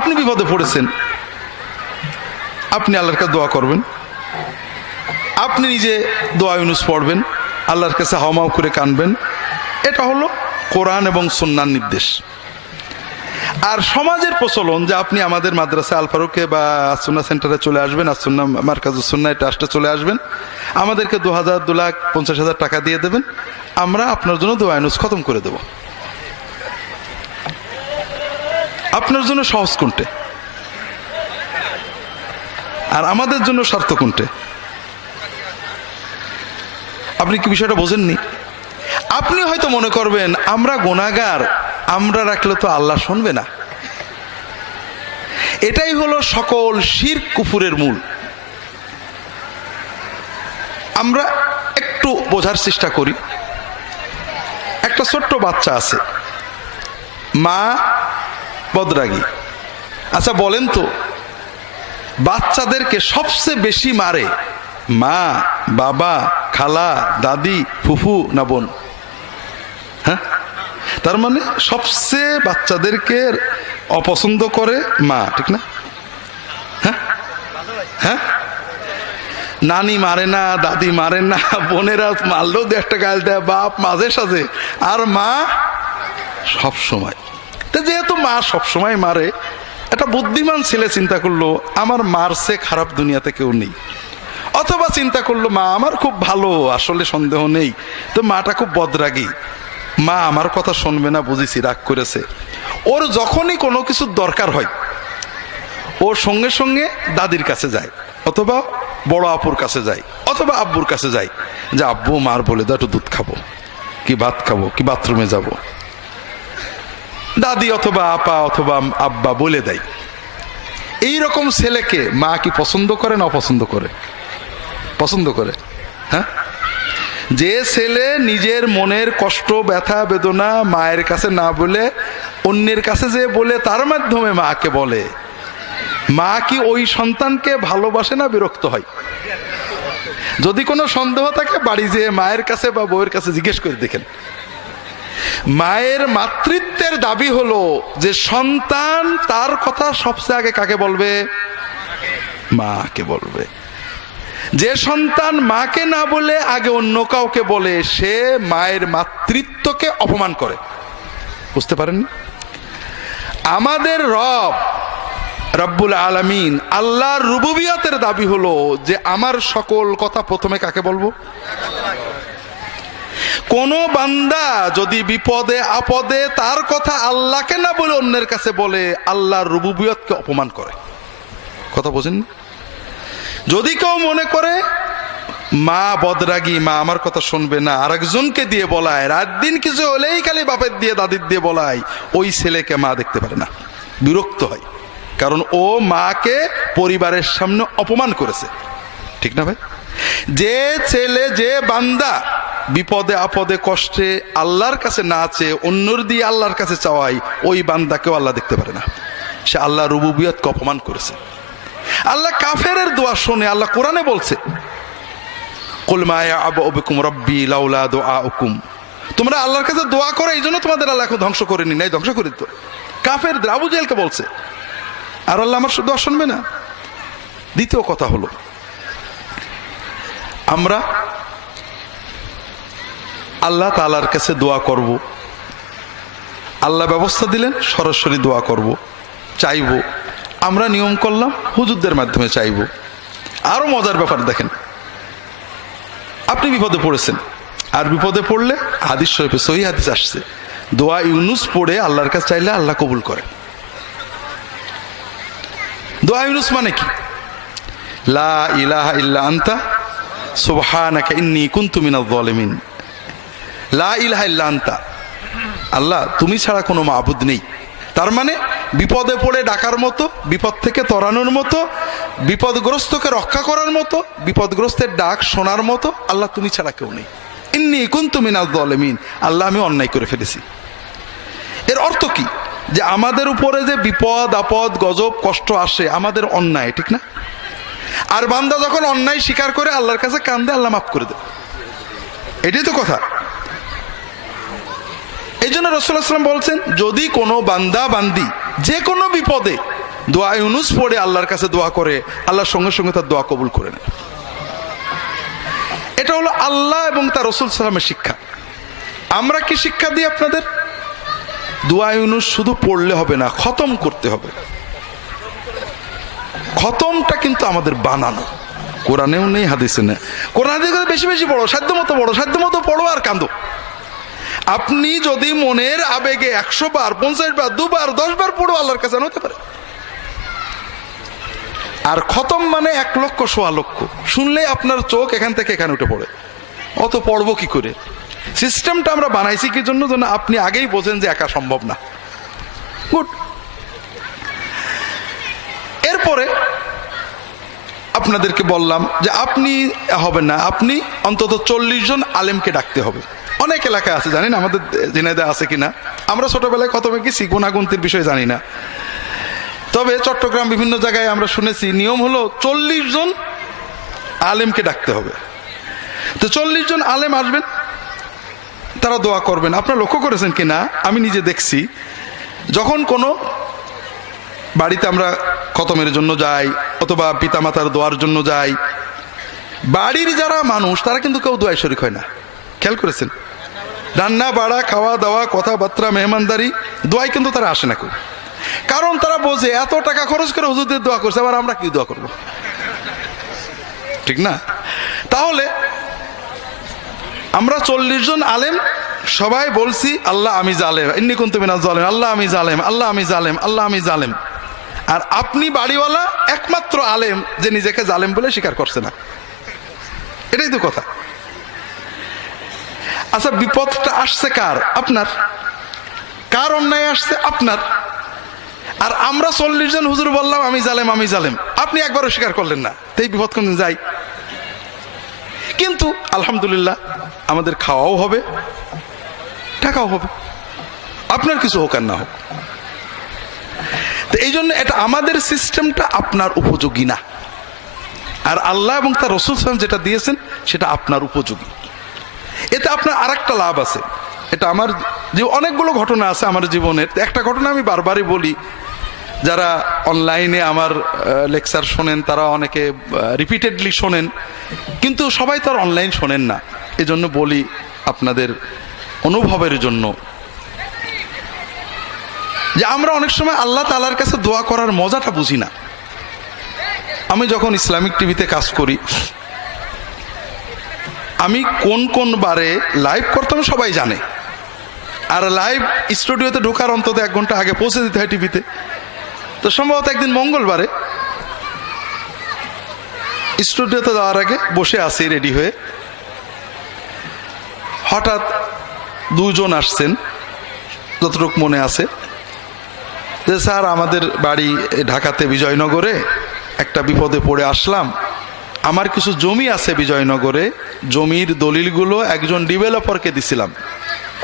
আপনি বিপদে পড়েছেন, আপনি আল্লাহর কাছে দোয়া করবেন, আপনি নিজে দোয়া ইউনুস পড়বেন, আল্লাহর কাছে হাওমাও করে কানবেন। এটা হলো কোরআন এবং সুন্নাহর নির্দেশ। আর সমাজের প্রচলন যে আপনি আমাদের মাদ্রাসা আল ফারুকে বা আসুন্না সেন্টারে চলে আসবেন, আসুন্না মার্কাজুস সুন্নাহ ট্রাস্টে চলে আসবেন, আমাদেরকে 2,000, 2,50,000 টাকা দিয়ে দেবেন, আমরা আপনার জন্য দোয়া ইউনুস খতম করে দেব। আপনার জন্য সহজ কোনটে আর আমাদের জন্য স্বার্থ কোনটে? আপনি কি বিষয়টা বোঝেননি? আপনি হয়তো মনে করবেন আমরা গুনাহগার, আমরা রাখলে তো আল্লাহ শুনবে না। এটাই হলো সকল শিরক কুফুরের মূল। আমরা একটু বোঝার চেষ্টা করি। একটা ছোট্ট বাচ্চা আছে, মা বদরাগী। আচ্ছা বলেন তো, বাচ্চাদেরকে সবচেয়ে বেশি মারে মা, বাবা, খালা, দাদি, ফুফু না বোন? হ্যাঁ, তার মানে সবচেয়ে বাচ্চাদেরকে অপছন্দ করে মা, ঠিক না? হ্যাঁ হ্যাঁ, নানি মারে না, দাদি মারে না, বোনেরা মারলেও 1টা গাল দেয়, বাপ মাঝে সাঝে, আর মা সব সময়। তো যেহেতু মা সব সময় মারে, একটা বুদ্ধিমান ছেলে চিন্তা করলো আমার মার চেয়ে খারাপ দুনিয়াতে কেউ নেই। অথবা চিন্তা করলো মা আমার খুব ভালো, আসলে সন্দেহ নেই, তো মাটা খুব বদরাগী, মা আমার কথা শুনবে না, বুঝেছি, রাগ করেছে। ওর যখনই কোনো কিছু দরকার হয় ও সঙ্গে সঙ্গে দাদির কাছে যায়, অথবা বড় আপুর কাছে যায়, অথবা আব্বুর কাছে যায়, যে আব্বু মার বলে দাও একটু দুধ খাবো, কি ভাত খাবো, কি বাথরুমে যাব। দাদি অথবা আপা অথবা আব্বা বলে দেয়। এইরকম ছেলেকে মা কি পছন্দ করে না অপছন্দ করে? পছন্দ করে। হ্যাঁ, যে ছেলে নিজের মনের কষ্ট, ব্যথা, বেদনা মায়ের কাছে না বলে অন্যের কাছে যে বলে, তার মাধ্যমে মাকে বলে, মা কি ওই সন্তানকে ভালোবাসে না বিরক্ত হয়? যদি কোনো সন্দেহ থাকে বাড়ি যেয়ে মায়ের কাছে বা বউয়ের কাছে জিজ্ঞেস করে দেখেন। মায়ের মাতৃত্বের দাবি হলো যে সন্তান তার কথা সবচেয়ে আগে কাকে বলবে? মাকে বলবে। যে সন্তান মাকে না বলে আগে অন্য কাউকে বলে, সে মায়ের মাতৃত্বকে অপমান করে। বুঝতে পারেননি? আমাদের রব রব্বুল আলামিন, আল্লাহর রুবুবিয়তের দাবি হলো যে আমার সকল কথা প্রথমে কাকে বলবো? কোন বান্দা যদি বিপদে আপদে তার কথা আল্লাহকে না বলে অন্যের কাছে বলে, আল্লাহর রুবুবিয়তকে অপমান করে। কথা বোঝেন? যদি কেউ মনে করে মা বদরাগী, মা আমার কথা শুনবে না, আরেকজনকে দিয়ে বলায়, রাত দিন কিছু হলেই খালি বাপের দিয়ে দাদির দিয়ে বলায়, ওই ছেলেকে মা দেখতে পারে না, বিরক্ত হয়। কারণ ও মাকে পরিবারের সামনে অপমান করেছে। ঠিক না ভাই? যে ছেলে, যে বান্দা বিপদে আপদে কষ্টে আল্লাহর কাছে না চেয়ে অন্যর দিয়ে আল্লাহর কাছে চাওয়াই, ওই বান্দাকেও আল্লাহ দেখতে পারে না। সে আল্লাহ রুবুবিয়তকে অপমান করেছে। আল্লাহ কাফেরের দোয়া শুনে আল্লাহ কোরআনে বলছে, কুল মা ইয়া'বাউ বিকুম রাব্বি লাউলা দুআউকুম। তোমরা আল্লাহর কাছে দোয়া করো, এই জন্য তোমাদের আল্লাহ এখন ধ্বংস করেনি, নাই ধ্বংস করে দিত। কাফের আবু জেহেলকে বলছে, আর আল্লাহ আমার দোয়া শুনবে না। দ্বিতীয় কথা হলো, আমরা আল্লাহ তাআলার কাছে দোয়া করব, আল্লাহ ব্যবস্থা দিলেন সরাসরি দোয়া করব, চাইব। আমরা নিয়ম করলাম হুজুরদের মাধ্যমে চাইব। আরো মজার ব্যাপার দেখেন, আপনি বিপদে পড়েছেন, আর বিপদে পড়লে হাদিস শরীফে সহিহ হাদিস আসছে, দোয়া ইউনুস পড়ে আল্লাহর কাছে চাইলে আল্লাহ কবুল করে। দোয়া ইউনুস মানে কি? লা ইলাহা ইল্লা আনতা সুবহানাকা ইন্নী কুনতু মিনাজ জালিমিন। লা ইলাহা ইল্লা আনতা, আল্লাহ তুমি ছাড়া কোনো মাবুদ নেই। তার মানে বিপদে পড়ে ডাকার মতো, বিপদ থেকে তরানোর মতো, বিপদগ্রস্তকে রক্ষা করার মতো, বিপদগ্রস্তের ডাক শোনার মতো আল্লাহ তুমি ছাড়া কেউ নেই। ইন্নী কুনতু মিনাজ জালিমিন, আল্লাহ আমি অন্যায় করে ফেলেছি। এর অর্থ কি? যে আমাদের উপরে যে বিপদ আপদ গজব কষ্ট আসে আমাদের অন্যায়, ঠিক না? আর বান্দা যখন অন্যায় স্বীকার করে আল্লাহর কাছে কান্দে, আল্লাহ মাফ করে দেয়। এটাই তো কথা। এই জন্য রাসূলুল্লাহ সাল্লাল্লাহু আলাইহি ওয়াসাল্লাম বলছেন, যদি কোনো বান্দা বান্দি যে কোনো বিপদে দোয়া ইউনুস পড়ে আল্লাহর কাছে দোয়া করে, আল্লাহর সঙ্গে সঙ্গে তার দোয়া কবুল করে নেয়। এটা হলো আল্লাহ এবং তার রাসূল সাল্লাল্লাহু আলাইহি ওয়াসাল্লামের শিক্ষা। আমরা কি শিক্ষা দিই আপনাদের? দোয়া ইউনুস শুধু পড়লে হবে না, খতম করতে হবে। খতমটা কিন্তু আমাদের বানানো, কোরআনেও নেই, হাদিসে নেই। কোরআন বেশি বেশি পড়ো, সাধ্যমতো পড়ো, সাধ্যমতো পড়ো আর কাঁদো। আপনি যদি মনের আবেগে 100 বার, 50 বার, 2 বার, 10 বার পড়ো, আল্লাহর কাছে হতে পারে। আর খতম মানে 1 লক্ষ, 1.25 লক্ষ শুনলে আপনার চোখ এখান থেকে এখানে উঠে পড়ে। অত পড়বো কি করে? সিস্টেমটা আমরা বানাইছি কি জন্য? যেন আপনি আগেই বোঝেন যে একা সম্ভব না। গুড। এরপরে আপনাদেরকে বললাম যে আপনি হবেন না, আপনি অন্তত 40 জন আলেমকে ডাকতে হবে। অনেক এলাকায় আছে, জানি না আমাদের ঝিনাইদহে আছে কিনা। আমরা ছোটবেলায় খতমে গেছি, গুণাগুন্তির বিষয় জানি না। তবে চট্টগ্রাম বিভিন্ন জায়গায় আমরা শুনেছি নিয়ম হলো 40 জন আলেমকে ডাকতে হবে। তো 40 জন আলেম আসবেন, তারা দোয়া করবেন। আপনারা লক্ষ্য করেছেন কিনা, আমি নিজে দেখছি, যখন কোনো বাড়িতে আমরা খতমের জন্য যাই অথবা পিতামাতার দোয়ার জন্য যাই, বাড়ির যারা মানুষ তারা কিন্তু কেউ দোয়ায় শরীক হয় না। খেয়াল করেছেন? রান্না বাড়া, খাওয়া দাওয়া, কথাবার্তা, মেহমানদারি, দোয়ায় কিন্তু তারা আসে না কেউ। কারণ তারা বোঝে এত টাকা খরচ করে হুজুরদের দোয়া করছে, আবার আমরা কি দোয়া করব? ঠিক না? তাহলে আমরা 40 জন আলেম সবাই বলছি আল্লাহ আমি জালেম, ইন্নী কুনতু মিনাজ জালিম, আল্লাহ আমি জালেম, আল্লাহ আমি জালেম, আল্লাহ আমি জালেম। আর আপনি বাড়িওয়ালা একমাত্র আলেম যে নিজেকে জালেম বলে স্বীকার করছে না। এটাই তো কথা। আচ্ছা, বিপদটা আসছে কার? আপনার। কার অন্যায় আসছে? আপনার। আর আমরা 40 জন হুজুর বললাম আমি জালেম, আমি জালেম, আপনি একবারও স্বীকার করলেন না। তাই বিপদ কোন যাই। কিন্তু আলহামদুলিল্লাহ আমাদের খাওয়াও হবে, টাকাও হবে, আপনার কিছু হোক আর না হোক। তো এই জন্য এটা আমাদের সিস্টেমটা আপনার উপযোগী না। আর আল্লাহ এবং তার রাসূল সাল্লাল্লাহু আলাইহি ওয়াসাল্লাম যেটা দিয়েছেন সেটা আপনার উপযোগী। এতে আপনার আরেকটা লাভ আছে। এটা আমার যে অনেকগুলো ঘটনা আছে আমার জীবনের। একটা ঘটনা আমি বারবারই বলি, যারা অনলাইনে আমার লেকচার শোনেন তারা অনেকে রিপিটেডলি শোনেন, কিন্তু সবাই তো আর অনলাইন শোনেন না। এজন্য বলি আপনাদের অনুভবের জন্য, যে আমরা অনেক সময় আল্লাহ তাআলার কাছে দোয়া করার মজাটা বুঝি না। আমি যখন ইসলামিক টিভিতে কাজ করি, আমি কোন কোন বারে লাইভ করতাম সবাই জানে। আর লাইভ স্টুডিওতে ঢোকার অন্তত 1 ঘন্টা আগে পৌঁছে দিতে হয় টিভিতে। তো সম্ভবত একদিন মঙ্গলবারে স্টুডিওতে যাওয়ার আগে বসে আছি রেডি হয়ে, হঠাৎ 2 জন আসছেন, যতটুকু মনে আছে, যে স্যার আমাদের বাড়ি ঢাকাতে বিজয়নগরে, একটা বিপদে পড়ে আসলাম, আমার কিছু জমি আছে বিজয়নগরে, জমির দলিলগুলো একজন ডেভেলপারকে দিছিলাম,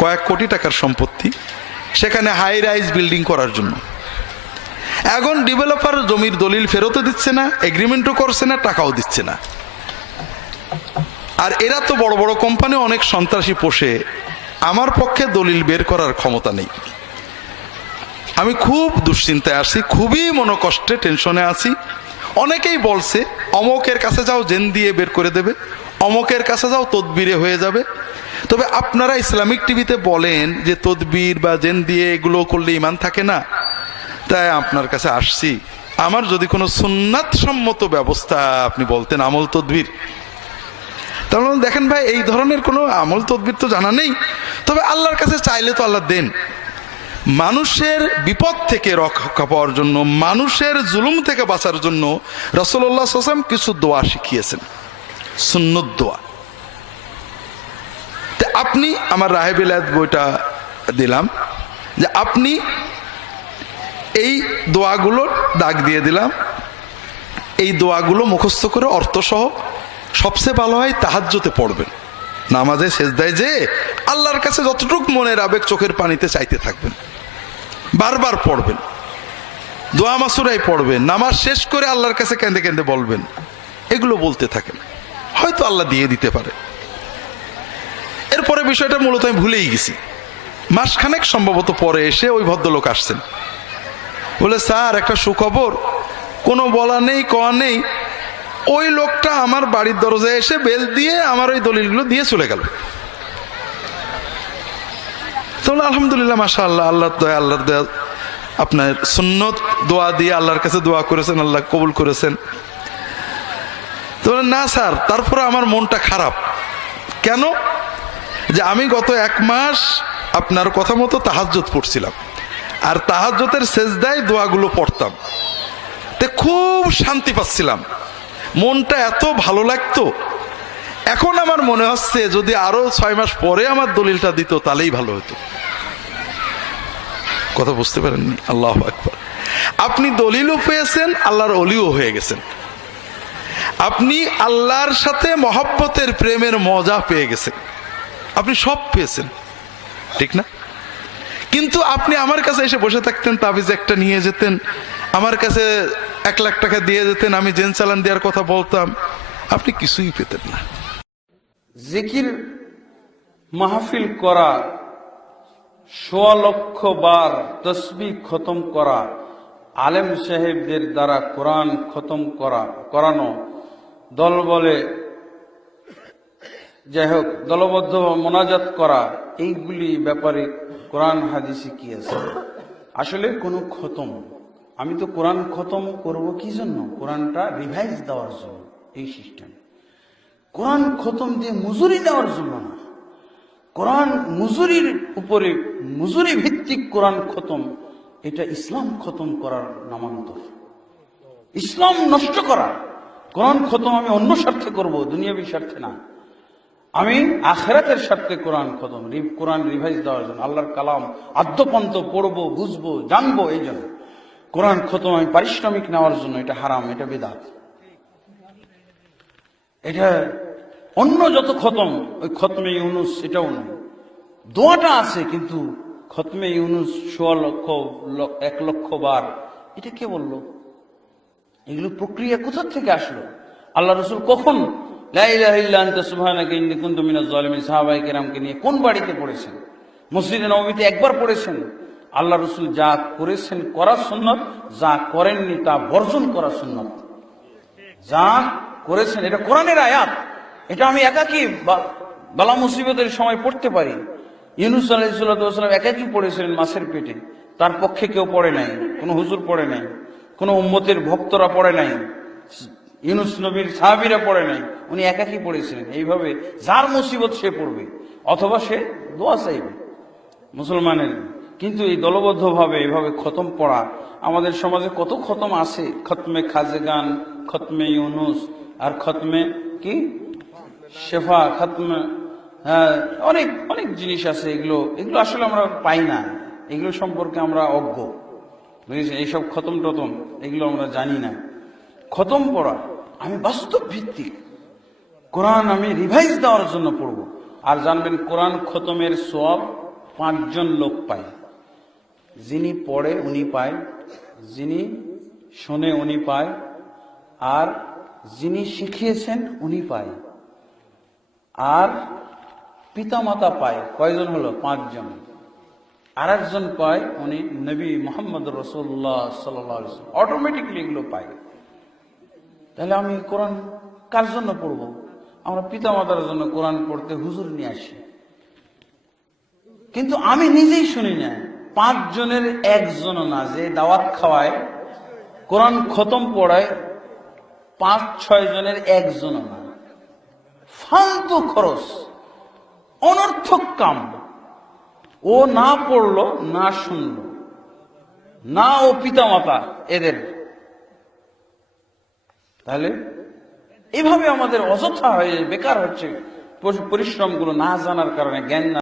কয়েক কোটি টাকার সম্পত্তি, সেখানে হাই রাইজ বিল্ডিং করার জন্য। এখন ডেভেলপার জমির দলিল ফেরতও দিচ্ছে না, এগ্রিমেন্টও করছে না, টাকাও দিচ্ছে না। আর এরা তো বড় বড় কোম্পানি অনেক সন্ত্রাসী পোষে, আমার পক্ষে দলিল বের করার ক্ষমতা নেই। আমি খুব দুশ্চিন্তায় আছি, খুবই মনোকষ্টে, টেনশনে আছি। অনেকেই বলছে অমকের কাছে যাও, জেন দিয়ে বের করে দেবে, অমকের কাছে যাও, তদবিরে হয়ে যাবে। তবে আপনারা ইসলামিক টিভিতে বলেন যে তদবির বা জেন দিয়ে এগুলো করলে ইমান থাকে না, তাই আপনার কাছে আসছি। আমার যদি কোনো সুন্নাত সম্মত ব্যবস্থা আপনি বলতেন, আমল তদবির, তাহলে দেখেন ভাই এই ধরনের কোনো আমল তদবির তো জানা নেই, তবে আল্লাহর কাছে চাইলে তো আল্লাহ দেন। মানুষের বিপদ থেকে রক্ষা পাওয়ার জন্য, মানুষের জুলুম থেকে বাঁচার জন্য রাসূলুল্লাহ সাল্লাল্লাহু আলাইহি ওয়াসাল্লাম কিছু দোয়া শিখিয়েছেন, সুন্নত দোয়া। তো আপনি আমার রাহে বিলায়াত বইটা দিলাম, যে আপনি এই দোয়াগুলো দাগ দিয়ে দিলাম, এই দোয়াগুলো মুখস্থ করে অর্থসহ, সবচেয়ে ভালো হয় তাহাজ্জুদে পড়বেন, নামাজে সেজদায় যে আল্লাহর কাছে যতটুকু মনের আবেগ চোখের পানিতে চাইতে থাকবেন, বারবার পড়বেন, দোয়া মাসুরাই পড়বেন, নামাজ শেষ করে আল্লাহর কাছে কেঁদে কেঁদে বলবেন, এগুলো বলতে থাকেন, হয়তো আল্লাহ দিয়ে দিতে পারে। এরপরে বিষয়টা মূলত আমি ভুলেই গেছি। মাসখানেক সম্ভবত পরে এসে ওই ভদ্রলোক আসছেন, বলে স্যার একটা সুখবর, কোনো বলা নেই কওয়া নেই, ওই লোকটা আমার বাড়ির দরজায় এসে বেল দিয়ে আমার ওই দলিলগুলো দিয়ে চলে গেল। তাহলে আলহামদুলিল্লাহ, মাশাআল্লাহ, আল্লাহর দয়া, আপনার সুন্নত দোয়া দিয়ে আল্লাহর কাছে দোয়া করেছেন, আল্লাহ কবুল করেছেন। তো না স্যার, তারপরে আমার মনটা খারাপ। কেন? যে আমি গত 1 মাস আপনার কথা মতো তাহাজ্জুদ পড়ছিলাম, আর তাহাজ্জুদের সেজদায় দোয়াগুলো পড়তাম, তে খুব শান্তি পাচ্ছিলাম, মনটা এত ভালো লাগতো। এখন আমার মনে হচ্ছে যদি আরো 6 মাস পরে আমার দলিলটা দিত তাহলেই ভালো হতো। কথা বুঝতে পারেননি? আল্লাহু আকবার। আপনি দলিলও পেয়েছেন, আল্লাহর ওলিও হয়ে গেছেন, আপনি আল্লাহর সাথে মহব্বতের প্রেমের মজা পেয়ে গেছেন, আপনি সব পেয়েছেন, ঠিক না? কিন্তু আপনি আমার কাছে এসে বসে থাকতেন, তাবিজ একটা নিয়ে যেতেন, আমার কাছে 1 লাখ টাকা দিয়ে যেতেন, আমি জেন চালান দেওয়ার কথা বলতাম, আপনি কিছুই পেতেন না। জিকির মাহফিল করা, 1.25 লক্ষ বার তসবিহ খতম করা, আলেম সাহেবদের দ্বারা কোরআন খতম করানো, দল বলে যাই হোক দলবদ্ধ মোনাজাত করা, এইগুলি ব্যাপারে কোরআন হাদিসে কি আছে? আসলে কোনো খতম, আমি তো কোরআন খতম করব কি জন্য? কোরআনটা রিভাইজ দেওয়ার জন্য, এই সিস্টেম। কোরআন খতম দিয়ে মজুরি দেওয়ার জন্য না। কোরআন মজুরির উপরে, মজুরি ভিত্তিক কোরআন খতম, এটা ইসলাম খতম করার নামান্তর, ইসলাম নষ্ট করা। কোরআন খতম আমি অন্য স্বার্থে করব, দুনিয়াবী স্বার্থে না। আমি আখিরাতের স্বার্থে কোরআন খতম, কোরআন রিভাইজ দেওয়ার জন্য, আল্লাহর কালাম আদ্যপন্ত পড়বো, বুঝবো, জানবো, এই জন্য কোরআন খতম। আমি পারিশ্রমিক নেওয়ার জন্য, এটা হারাম, এটা বিদআত। এটা অন্য যত খতম, ওই খতমে ইউনুস এটাও নয়। দোয়াটা আছে, কিন্তু খতমে ইউনুস 1 লক্ষ বার, এটা কে বললো? এগুলো প্রক্রিয়া কোথা থেকে আসলো? আল্লাহ রসুল কখন লা ইলাহা ইল্লা আনতা সুবহানাকা ইন্নী কুনতু মিনাজ জালিমিন সাহাবায়ে কেরামকে নিয়ে কোন বাড়িতে পড়েছেন? মসজিদে নববীতে একবার পড়েছেন। আল্লাহ রসুল যা করেছেন করা সুন্নত, যা করেননি তা বর্জন করা সুন্নত। যা করেছেন এটা কোরআনের আয়াত, এটা আমি একাকী বালা মুসিবতের সময় পড়তে পারি। ইউনুস আলাইহিস সালাম একাকী পড়েছিলেন মাছের পেটে, তার পক্ষে কেউ পড়ে নাই, কোনো হুজুর পড়ে নাই, কোনো উম্মতের ভক্তরা পড়ে নাই, ইউনুস নবীর সাহাবীরা পড়ে নাই, উনি একাকী পড়েছিলেন। এইভাবে যার মুসিবত সে পড়বে, অথবা সে দোয়া চাইবে মুসলমানের। কিন্তু এই দলবদ্ধভাবে এভাবে খতম পড়া, আমাদের সমাজে কত খতম আছে, খতমে খাজেগান, খতমে ইউনুস, আর খতমে কি শেফা, খতমে, হ্যাঁ, অনেক অনেক জিনিস আছে। এগুলো আসলে আমরা পাই না, এগুলো সম্পর্কে আমরা অজ্ঞ, বুঝেছেন? এইসব খতম টতম এগুলো আমরা জানি না। খতম পড়া আমি বাস্তব ভিত্তিক, কোরআন আমি রিভাইজ দেওয়ার জন্য পড়ব। আর জানবেন, কোরআন খতমের সওয়াব 5 জন লোক পায়। যিনি পড়ে উনি পায়, যিনি শোনে উনি পায়, আর যিনি শিখিয়েছেন উনি পায়, আর পিতামাতা পায়। কয়জন হলো? 5 জন। আর একজন পায়, উনি নবী মুহাম্মদ রাসূলুল্লাহ সাল্লাল্লাহু আলাইহি ওয়াসাল্লাম, অটোমেটিকলি এগুলো পায়। তাহলে আমি কোরআন কার জন্য পড়ব? আমরা পিতামাতার জন্য কোরআন পড়তে হুজুর নিয়ে আসি, কিন্তু আমি নিজেই শুনি না। 5 জনের 1 জন না, যে দাওয়াত খাওয়ায়, কোরআন খতম পড়ায় 5-6 জনের 1 জন না। ফালতু খরচ, অনর্থক কাম। ও না পড়লো, না শুনলো, না ও পিতামাতা এদের। তাহলে এভাবে আমাদের অযথা হয়ে বেকার হচ্ছে পরিশ্রমগুলো, না জানার কারণে, জ্ঞান না